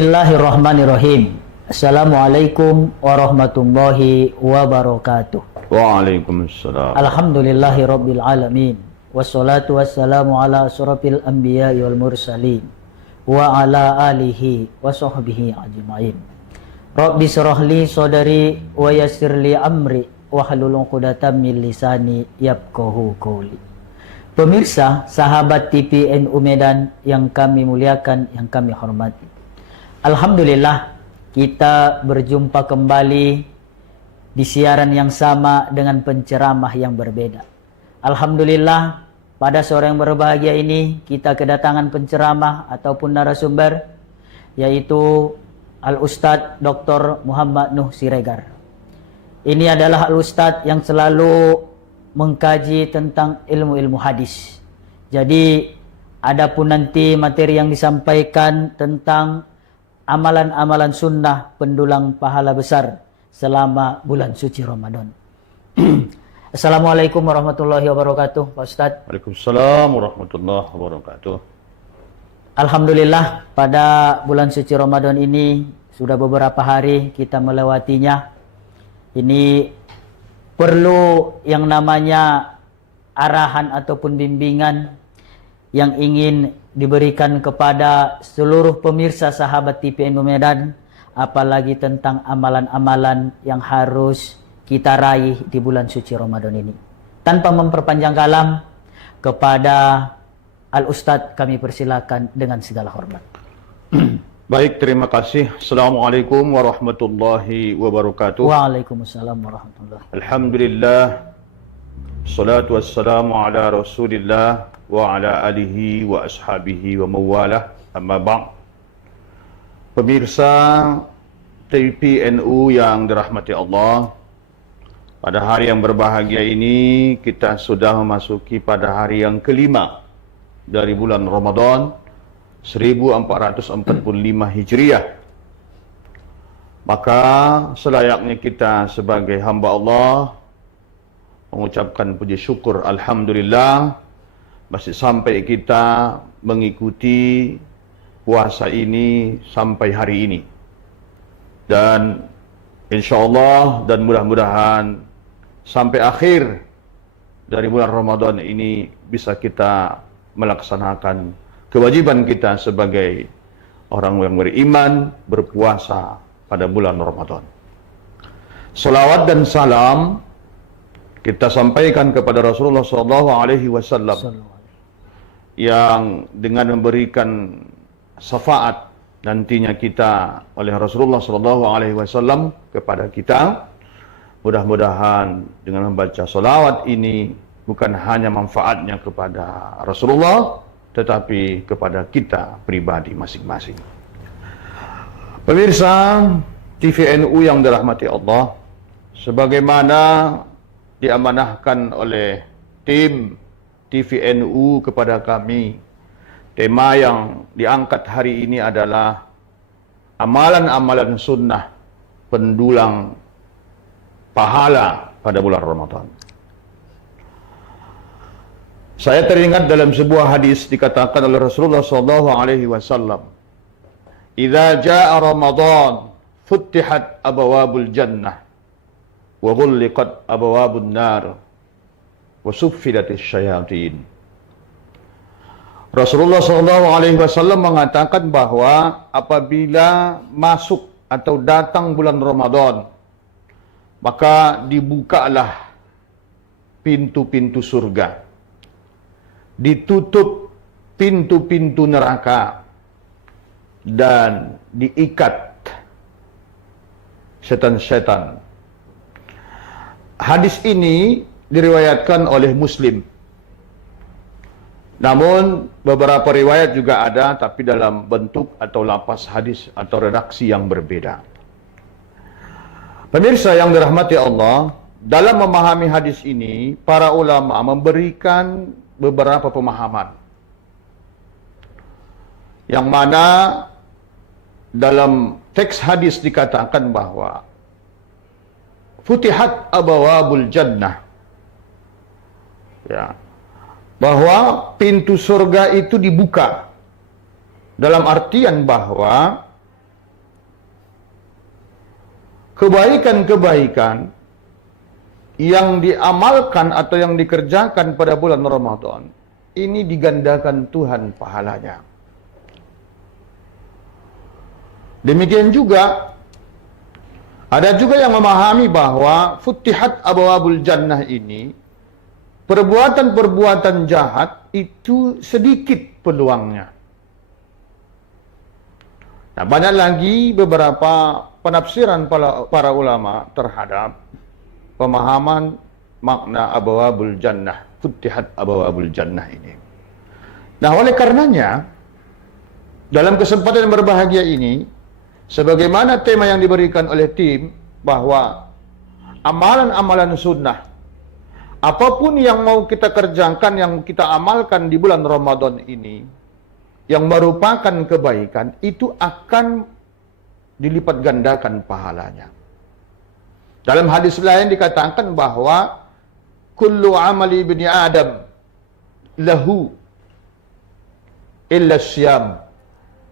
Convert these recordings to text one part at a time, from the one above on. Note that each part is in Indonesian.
Bismillahirrahmanirrahim. Assalamualaikum warahmatullahi wabarakatuh. Waalaikumsalam. Alhamdulillahi rabbil alamin. Wassalatu wassalamu ala asyrafil anbiya'i wal mursalin wa ala alihi wa sahbihi ajma'in. Rabbi shrah li sadri wa yassir li amri wahlul 'uqdatam min lisani yafqahu qawli. Pemirsa, sahabat TVNU Medan yang kami muliakan, yang kami hormati. Alhamdulillah, kita berjumpa kembali di siaran yang sama dengan penceramah yang berbeda. Alhamdulillah, pada sore yang berbahagia ini kita kedatangan penceramah ataupun narasumber, yaitu Al-Ustadz Dr. Muhammad Nuh Siregar. Ini adalah Al-Ustadz yang selalu mengkaji tentang ilmu-ilmu hadis. Jadi, adapun nanti materi yang disampaikan tentang amalan-amalan sunnah pendulang pahala besar selama bulan suci Ramadan. Assalamualaikum warahmatullahi wabarakatuh, Pak Ustadz. Waalaikumsalam warahmatullahi wabarakatuh. Alhamdulillah, pada bulan suci Ramadan ini sudah beberapa hari kita melewatinya. Ini perlu yang namanya arahan ataupun bimbingan yang ingin diberikan kepada seluruh pemirsa sahabat TVNU Medan, apalagi tentang amalan-amalan yang harus kita raih di bulan suci Ramadan ini. Tanpa memperpanjang kalam, kepada Al-Ustadz kami persilakan dengan segala hormat. Baik, terima kasih. Assalamualaikum warahmatullahi wabarakatuh. Waalaikumsalam warahmatullahi wabarakatuh. Alhamdulillah, salatu wassalamu ala rasulillah wa ala alihi wa ashabihi wa mawalah, amma ba'd. Pemirsa TVNU yang dirahmati Allah, pada hari yang berbahagia ini kita sudah memasuki pada hari yang kelima dari bulan Ramadan 1445 Hijriah. Maka selayaknya kita sebagai hamba Allah mengucapkan puji syukur, alhamdulillah, masih sampai kita mengikuti puasa ini sampai hari ini. Dan insyaallah dan mudah-mudahan sampai akhir dari bulan Ramadan ini bisa kita melaksanakan kewajiban kita sebagai orang yang beriman, berpuasa pada bulan Ramadan. Salawat dan salam kita sampaikan kepada Rasulullah SAW yang dengan memberikan syafaat nantinya kita oleh Rasulullah SAW kepada kita. Mudah-mudahan dengan membaca salawat ini bukan hanya manfaatnya kepada Rasulullah, tetapi kepada kita pribadi masing-masing. Pemirsa TVNU yang dirahmati Allah, sebagaimana diamanahkan oleh tim TVNU kepada kami, tema yang diangkat hari ini adalah amalan-amalan sunnah pendulang pahala pada bulan Ramadan. Saya teringat dalam sebuah hadis dikatakan oleh Rasulullah SAW, "Idza jaa Ramadan, futtihat abwabul jannah, wa ghulliqat abwabun nar, wa suffidatis syayatin." Rasulullah SAW mengatakan bahwa apabila masuk atau datang bulan Ramadan, maka dibukalah pintu-pintu surga, ditutup pintu-pintu neraka, dan diikat setan-setan. Hadis ini diriwayatkan oleh Muslim. Namun beberapa riwayat juga ada, tapi dalam bentuk atau lapas hadis atau redaksi yang berbeda. Pemirsa yang dirahmati Allah, dalam memahami hadis ini, para ulama memberikan beberapa pemahaman. Yang mana dalam teks hadis dikatakan bahwa futihat abwabul jannah, ya, bahwa pintu surga itu dibuka, dalam artian bahwa kebaikan-kebaikan yang diamalkan atau yang dikerjakan pada bulan Ramadan ini digandakan Tuhan pahalanya. Demikian juga ada juga yang memahami bahwa Futihat Abwabul Jannah ini, perbuatan-perbuatan jahat itu sedikit peluangnya. Nah, banyak lagi beberapa penafsiran para ulama terhadap pemahaman makna Abwabul Jannah, Futihat Abwabul Jannah ini. Nah, oleh karenanya, dalam kesempatan yang berbahagia ini, sebagaimana tema yang diberikan oleh tim, bahwa amalan-amalan sunnah, apapun yang mau kita kerjakan, yang kita amalkan di bulan Ramadan ini, yang merupakan kebaikan, itu akan dilipat gandakan pahalanya. Dalam hadis lain dikatakan bahwa kullu amali ibni Adam lahu illa syam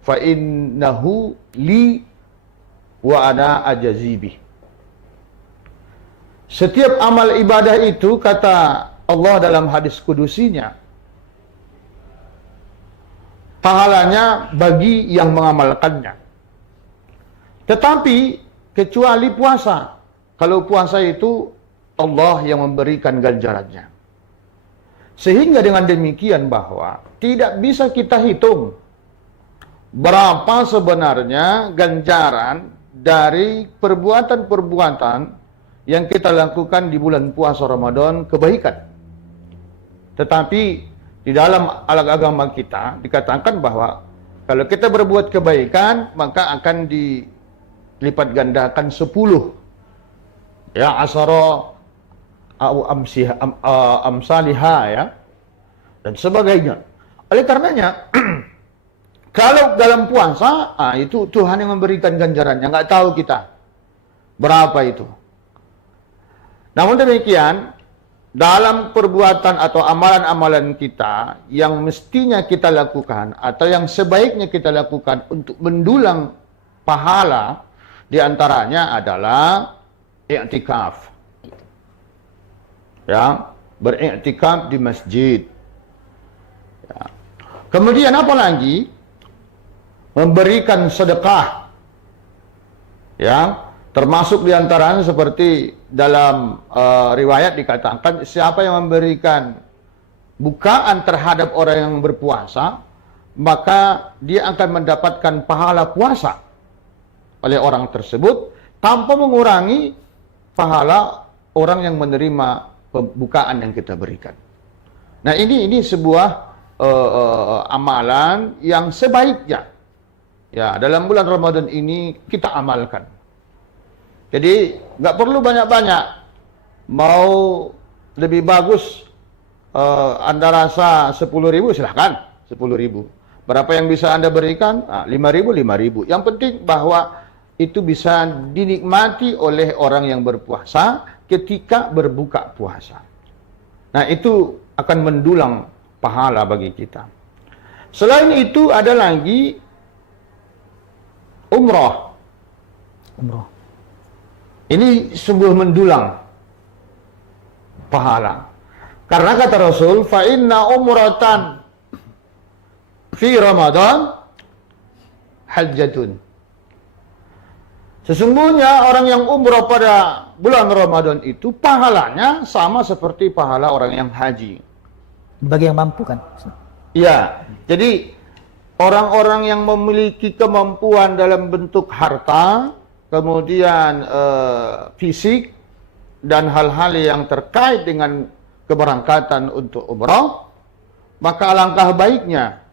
fa innahu li wa ana ajazibih. Setiap amal ibadah itu, kata Allah dalam hadis kudusinya, pahalanya bagi yang mengamalkannya. Tetapi kecuali puasa. Kalau puasa itu Allah yang memberikan ganjarannya. Sehingga dengan demikian bahwa tidak bisa kita hitung berapa sebenarnya ganjaran dari perbuatan-perbuatan yang kita lakukan di bulan puasa Ramadan kebaikan. Tetapi di dalam agama kita dikatakan bahwa kalau kita berbuat kebaikan maka akan dilipat gandakan 10. Ya, asara au amsalihha, ya, dan sebagainya. Oleh karenanya kalau dalam puasa, itu Tuhan yang memberikan ganjarannya, nggak tahu kita berapa itu. Namun demikian, dalam perbuatan atau amalan-amalan kita yang mestinya kita lakukan atau yang sebaiknya kita lakukan untuk mendulang pahala, diantaranya adalah i'tikaf. Ya, beriktikaf di masjid. Ya. Kemudian apa lagi? Memberikan sedekah. Ya, termasuk diantaranya seperti dalam riwayat dikatakan, siapa yang memberikan bukaan terhadap orang yang berpuasa, maka dia akan mendapatkan pahala puasa oleh orang tersebut tanpa mengurangi pahala orang yang menerima pembukaan yang kita berikan. Nah, ini sebuah amalan yang sebaiknya ya dalam bulan Ramadan ini kita amalkan. Jadi nggak perlu banyak-banyak. Mau lebih bagus Anda rasa 10.000, silahkan 10.000. Berapa yang bisa Anda berikan? 5.000, 5.000. Yang penting bahwa itu bisa dinikmati oleh orang yang berpuasa ketika berbuka puasa. Nah, itu akan mendulang pahala bagi kita. Selain itu ada lagi umrah. Ini sungguh mendulang pahala. Karena kata Rasul, fa inna umratan fi Ramadan hajjatun. Sesungguhnya orang yang umrah pada bulan Ramadan itu pahalanya sama seperti pahala orang yang haji. Bagi yang mampu kan? Ya, jadi orang-orang yang memiliki kemampuan dalam bentuk harta, kemudian fisik, dan hal-hal yang terkait dengan keberangkatan untuk umrah, maka alangkah baiknya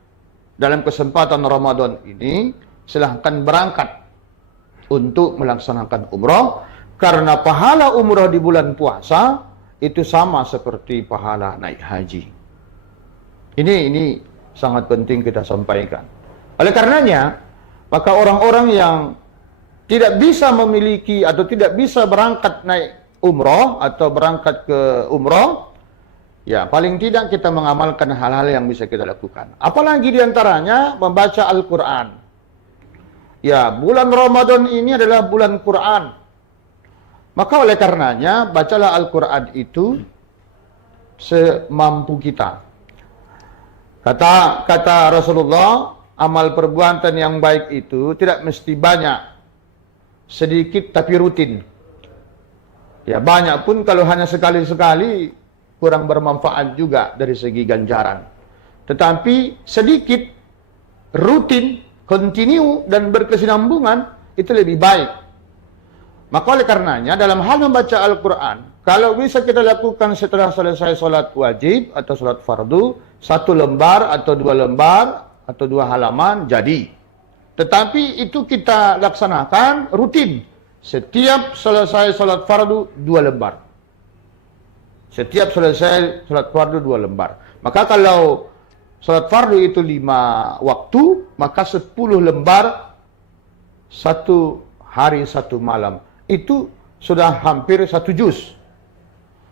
dalam kesempatan Ramadan ini silahkan berangkat untuk melaksanakan umrah, karena pahala umrah di bulan puasa itu sama seperti pahala naik haji. Ini sangat penting kita sampaikan. Oleh karenanya, maka orang-orang yang tidak bisa memiliki atau tidak bisa berangkat naik umrah atau berangkat ke umrah, ya paling tidak kita mengamalkan hal-hal yang bisa kita lakukan. Apalagi diantaranya membaca Al-Quran. Ya, bulan Ramadan ini adalah bulan Quran. Maka oleh karenanya, bacalah Al-Quran itu semampu kita. Kata Rasulullah, amal perbuatan yang baik itu tidak mesti banyak, sedikit tapi rutin. Ya, banyak pun kalau hanya sekali-sekali kurang bermanfaat juga dari segi ganjaran. Tetapi sedikit, rutin, kontinu dan berkesinambungan itu lebih baik. Maka oleh karenanya dalam hal membaca Al-Quran, kalau bisa kita lakukan setelah selesai solat wajib atau solat fardu, 1 lembar atau 2 lembar atau 2 halaman jadi. Tetapi itu kita laksanakan rutin. Setiap selesai solat fardu 2 lembar. Setiap selesai solat fardu 2 lembar. Maka kalau solat fardu itu 5 waktu, maka 10 lembar 1 hari 1 malam. Itu sudah hampir 1 juz.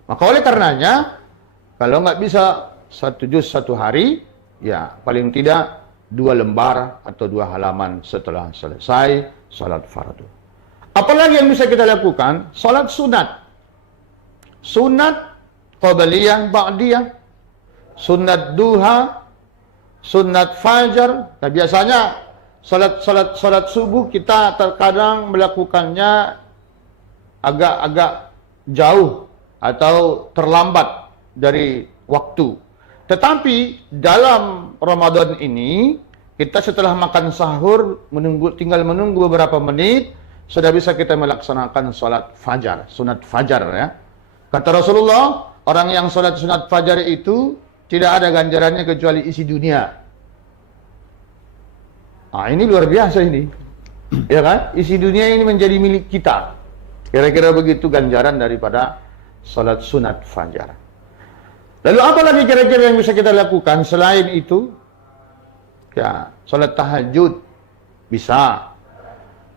Maka oleh karenanya, kalau nggak bisa 1 juz 1 hari, ya paling tidak 2 lembar atau 2 halaman setelah selesai salat fardu. Apalagi yang bisa kita lakukan? Salat sunat. Sunat qabliyah, ba'diyah, sunat duha, sunat fajar. Nah, biasanya salat subuh kita terkadang melakukannya agak jauh atau terlambat dari waktu. Tetapi dalam Ramadan ini kita setelah makan sahur tinggal menunggu beberapa menit sudah bisa kita melaksanakan salat fajar, sunat fajar ya. Kata Rasulullah, orang yang salat sunat fajar itu tidak ada ganjarannya kecuali isi dunia. Nah, ini luar biasa ini. Ya kan? Isi dunia ini menjadi milik kita. Kira-kira begitu ganjaran daripada salat sunat fajar. Lalu apa lagi kira-kira yang bisa kita lakukan selain itu? Ya, salat tahajud bisa.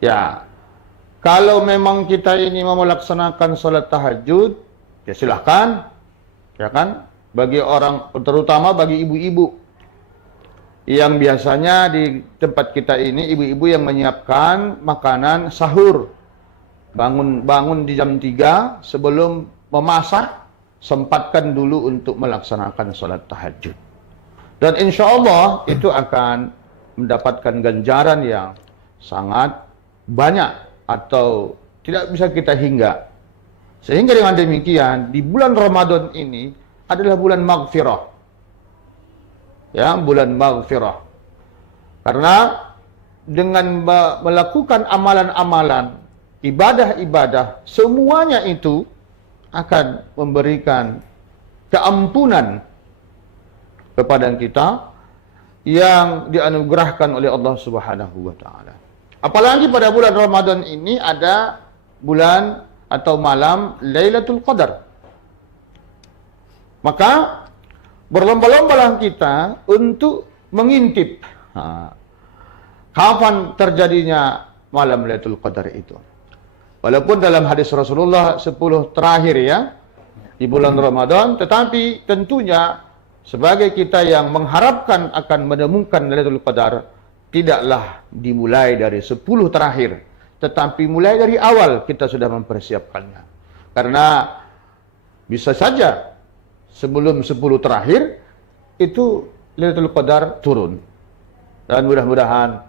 Ya, kalau memang kita ini mau melaksanakan salat tahajud, ya silahkan. Ya kan? Bagi orang, terutama bagi ibu-ibu yang biasanya di tempat kita ini, ibu-ibu yang menyiapkan makanan sahur. Bangun di jam 3 sebelum memasak, sempatkan dulu untuk melaksanakan salat tahajud. Dan insya Allah itu akan mendapatkan ganjaran yang sangat banyak atau tidak bisa kita hingga. Sehingga dengan demikian, di bulan Ramadan ini adalah bulan maghfirah. Ya, bulan maghfirah. Karena dengan melakukan amalan-amalan, ibadah-ibadah, semuanya itu akan memberikan keampunan kepada kita yang dianugerahkan oleh Allah Subhanahu wa taala. Apalagi pada bulan Ramadan ini ada bulan atau malam Lailatul Qadar. Maka berlomba-lombalah kita untuk mengintip kapan terjadinya malam Lailatul Qadar itu. Walaupun dalam hadis Rasulullah 10 terakhir ya di bulan Ramadan, tetapi tentunya sebagai kita yang mengharapkan akan menemukan Lailatul Qadar, tidaklah dimulai dari 10 terakhir, tetapi mulai dari awal kita sudah mempersiapkannya. Karena bisa saja sebelum 10 terakhir itu Lailatul Qadar turun. Dan mudah-mudahan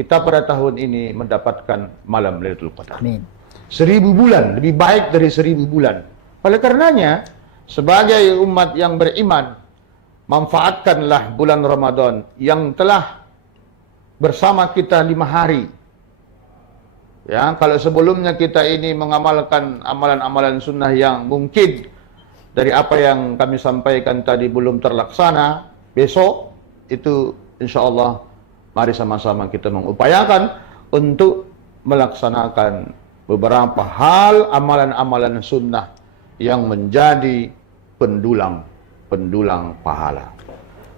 kita pada tahun ini mendapatkan malam Lailatul Qadar. Amin. 1000 bulan, lebih baik dari 1000 bulan. Oleh karenanya, sebagai umat yang beriman, manfaatkanlah bulan Ramadan yang telah bersama kita 5 hari. Ya, kalau sebelumnya kita ini mengamalkan amalan-amalan sunnah yang mungkin dari apa yang kami sampaikan tadi belum terlaksana, besok itu insya Allah mari sama-sama kita mengupayakan untuk melaksanakan beberapa hal amalan-amalan sunnah yang menjadi pendulang pahala.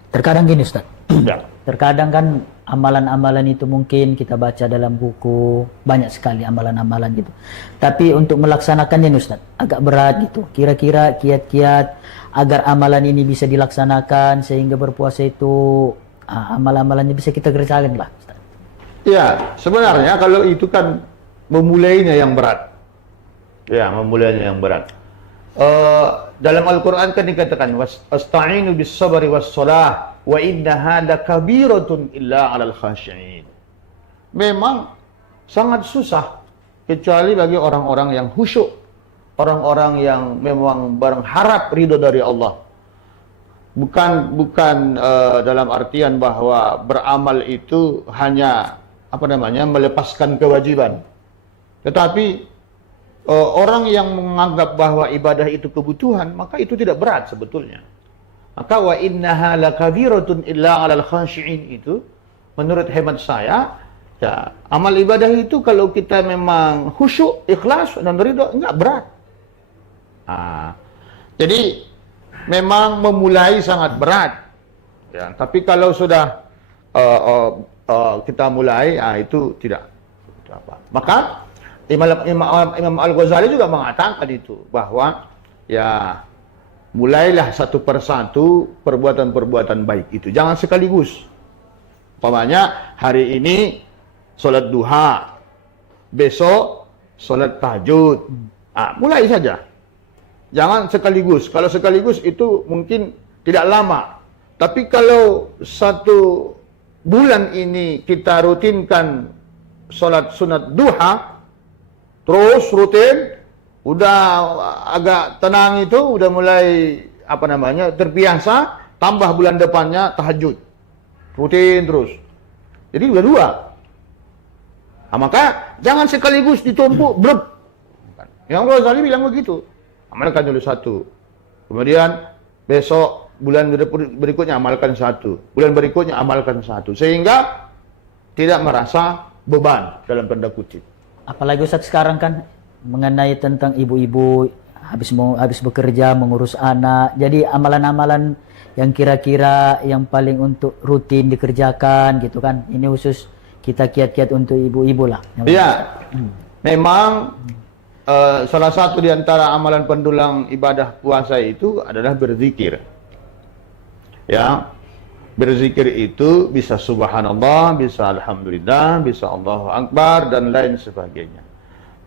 Terkadang gini Ustaz, Ya. terkadang kan amalan-amalan itu mungkin kita baca dalam buku, banyak sekali amalan-amalan gitu. Tapi untuk melaksanakannya Ustaz, agak berat gitu. Kira-kira kiat-kiat agar amalan ini bisa dilaksanakan sehingga berpuasa itu amalan-amalannya bisa kita kerjakan lah Ustaz. Ya, sebenarnya kalau itu kan memulainya yang berat. Ya, memulainya yang berat. Dalam Al-Quran kan dikatakan wasta'inu bis sabri was salah wa innaha lakabiratun illa 'alal khashi'in. Memang sangat susah kecuali bagi orang-orang yang khusyuk, orang-orang yang memang berharap ridho dari Allah. Bukan dalam artian bahwa beramal itu hanya melepaskan kewajiban. Tetapi orang yang menganggap bahwa ibadah itu kebutuhan, maka itu tidak berat sebetulnya. Maka wa innaha lakabiratun illa 'alal khashi'in itu menurut hemat saya, ya, amal ibadah itu kalau kita memang khusyuk, ikhlas dan ridho enggak berat. Jadi memang memulai sangat berat. Ya, tapi kalau sudah kita mulai, itu tidak apa. Maka Imam Al-Ghazali juga mengatakan itu, bahwa ya mulailah satu persatu perbuatan-perbuatan baik itu. Jangan sekaligus. Umpamanya hari ini sholat duha, besok sholat tahajud. Mulai saja. Jangan sekaligus. Kalau sekaligus itu mungkin tidak lama. Tapi kalau satu bulan ini kita rutinkan sholat sunat duha, terus rutin, udah agak tenang itu, udah mulai terbiasa, tambah bulan depannya tahajud, rutin terus. Jadi udah dua. Maka jangan sekaligus ditumpuk, blub. Yang Ghazali bilang begitu. Amalkan dulu satu, kemudian besok bulan berikutnya amalkan satu, bulan berikutnya amalkan satu, sehingga tidak merasa beban dalam tanda kutip. Apalagi Ustaz sekarang kan mengenai tentang ibu-ibu habis bekerja mengurus anak. Jadi amalan-amalan yang kira-kira yang paling untuk rutin dikerjakan gitu kan. Ini khusus kita kiat-kiat untuk ibu-ibu lah. Iya. Memang salah satu di antara amalan pendulang ibadah puasa itu adalah berzikir. Ya. Berzikir itu bisa subhanallah, bisa alhamdulillah, bisa Allahu Akbar, dan lain sebagainya.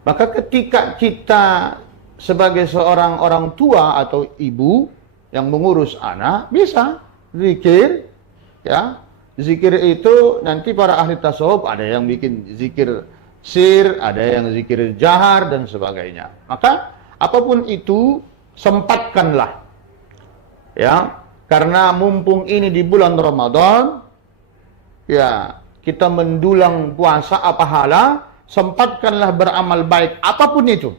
Maka ketika kita sebagai seorang orang tua atau ibu yang mengurus anak, bisa zikir, ya. Zikir itu nanti para ahli tasawuf ada yang bikin zikir sir, ada yang zikir jahar, dan sebagainya. Maka apapun itu sempatkanlah, ya. Karena mumpung ini di bulan Ramadan, ya, kita mendulang puasa pahala, sempatkanlah beramal baik apapun itu.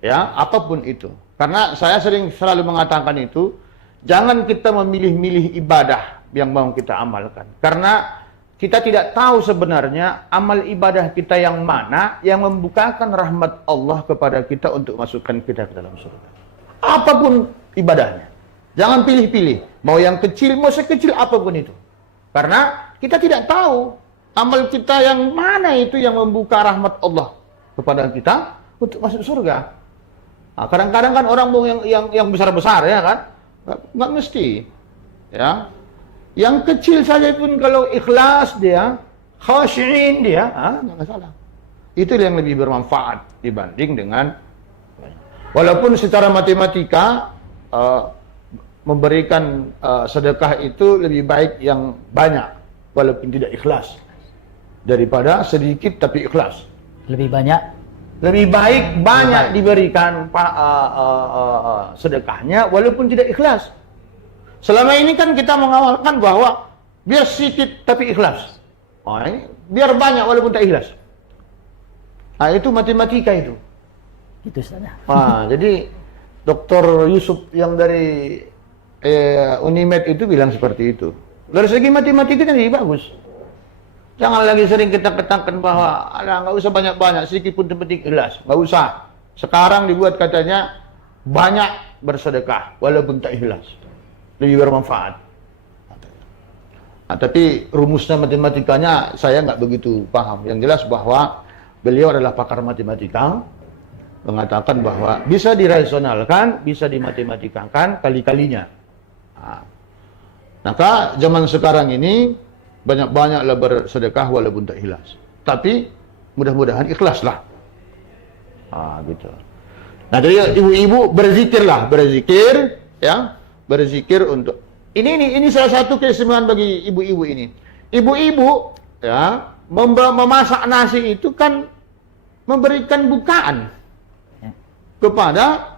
Ya, apapun itu. Karena saya selalu mengatakan itu, jangan kita memilih-milih ibadah yang mau kita amalkan. Karena kita tidak tahu sebenarnya amal ibadah kita yang mana yang membukakan rahmat Allah kepada kita untuk masukkan kita ke dalam surga. Apapun ibadahnya. Jangan pilih-pilih, mau yang kecil, mau sekecil apapun itu. Karena kita tidak tahu amal kita yang mana itu yang membuka rahmat Allah kepada kita untuk masuk surga. Kadang-kadang kan orang mau yang besar-besar, ya kan? Nggak mesti. Ya. Yang kecil saja pun kalau ikhlas dia, khashi'in dia, nggak salah. Itu yang lebih bermanfaat dibanding dengan, walaupun secara matematika memberikan sedekah itu lebih baik yang banyak walaupun tidak ikhlas daripada sedikit tapi ikhlas. Lebih banyak, lebih baik banyak diberikan sedekahnya walaupun tidak ikhlas. Selama ini kan kita mengamalkan bahwa biar sedikit tapi ikhlas, biar banyak walaupun tak ikhlas. Itu matematika itu. Itu saja. Jadi Dr. Yusuf yang dari Unimed itu bilang seperti itu. Dari segi matematika jadi bagus. Jangan lagi sering kita katakan bahwa nggak usah banyak-banyak, sedikit pun penting ikhlas. Nggak usah. Sekarang dibuat katanya banyak bersedekah walaupun tak ikhlas, lebih bermanfaat. Tapi rumusnya matematikanya saya nggak begitu paham. Yang jelas bahwa beliau adalah pakar matematika, mengatakan bahwa bisa dirasionalkan, bisa dimatematikkan kali-kalinya. Maka zaman sekarang ini banyak-banyaklah bersedekah walaupun tak ikhlas. Tapi mudah-mudahan ikhlaslah. Gitu. Nah, jadi ibu-ibu berzikir ya, berzikir untuk ini salah satu keistimewaan bagi ibu-ibu ini. Ibu-ibu ya, memasak nasi itu kan memberikan bukaan kepada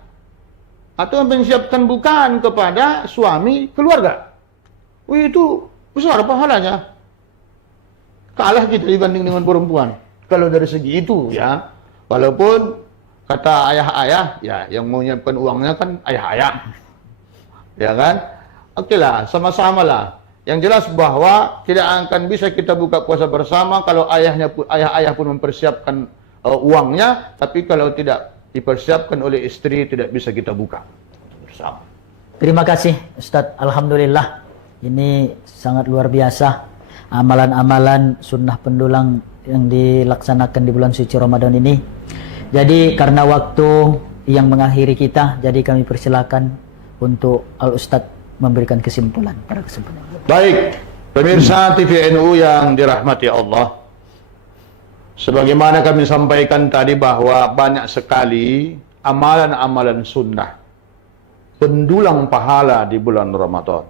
atau menyiapkan bukaan kepada suami keluarga. Itu besar pahalanya. Kalah kita dibanding dengan perempuan. Kalau dari segi itu ya, walaupun kata ayah-ayah, ya yang mau menyiapkan uangnya kan ayah-ayah. Ya kan? Oke lah, sama-sama lah. Yang jelas bahwa tidak akan bisa kita buka puasa bersama kalau ayah-ayah pun mempersiapkan uangnya, tapi kalau tidak dipersiapkan oleh istri tidak bisa kita buka bersama. Terima kasih Ustadz. Alhamdulillah, ini sangat luar biasa amalan-amalan sunnah pendulang yang dilaksanakan di bulan suci Ramadan ini. Jadi karena waktu yang mengakhiri kita, jadi kami persilakan untuk Al Ustadz memberikan kesimpulan pada kesempatan. Baik, pemirsa TVNU yang dirahmati Allah. Sebagaimana kami sampaikan tadi bahwa banyak sekali amalan-amalan sunnah pendulang pahala di bulan Ramadan.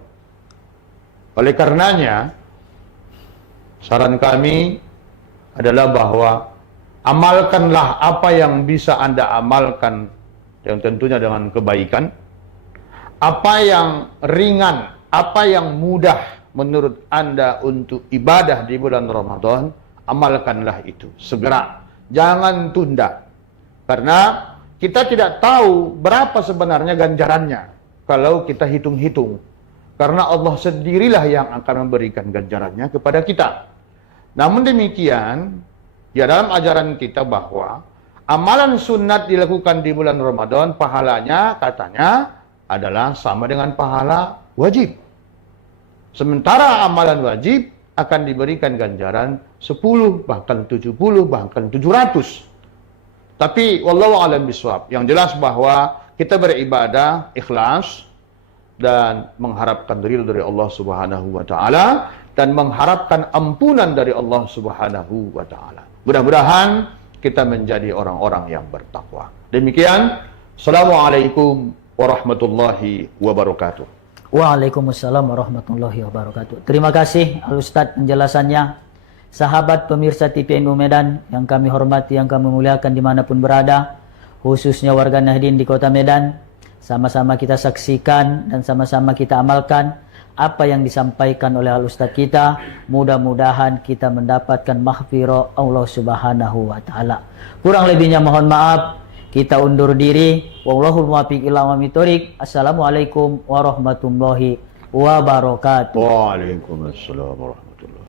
Oleh karenanya, saran kami adalah bahwa amalkanlah apa yang bisa Anda amalkan, yang tentunya dengan kebaikan. Apa yang ringan, apa yang mudah menurut Anda untuk ibadah di bulan Ramadan, amalkanlah itu segera, jangan tunda. Karena kita tidak tahu berapa sebenarnya ganjarannya kalau kita hitung-hitung. Karena Allah sendirilah yang akan memberikan ganjarannya kepada kita. Namun demikian, ya dalam ajaran kita bahwa amalan sunat dilakukan di bulan Ramadan, pahalanya katanya adalah sama dengan pahala wajib. Sementara amalan wajib akan diberikan ganjaran 10, bahkan 70, bahkan 700. Tapi wallahu a'lam bishawab. Yang jelas bahwa kita beribadah ikhlas dan mengharapkan ridho dari Allah Subhanahu wa taala dan mengharapkan ampunan dari Allah Subhanahu wa taala. Mudah-mudahan kita menjadi orang-orang yang bertakwa. Demikian, assalamualaikum warahmatullahi wabarakatuh. Waalaikumsalam warahmatullahi wabarakatuh. Terima kasih Al Ustadz penjelasannya. Sahabat pemirsa TVNU Medan yang kami hormati, yang kami muliakan dimanapun berada, khususnya warga Nahdien di kota Medan, sama-sama kita saksikan dan sama-sama kita amalkan apa yang disampaikan oleh Al Ustadz kita. Mudah-mudahan kita mendapatkan maghfirah Allah Subhanahu wa taala. Kurang lebihnya mohon maaf. Kita undur diri. Wallahul muwaffiq ila aqwamit thoriq. Assalamualaikum warahmatullahi wabarakatuh. Waalaikumsalam warahmatullahi wabarakatuh.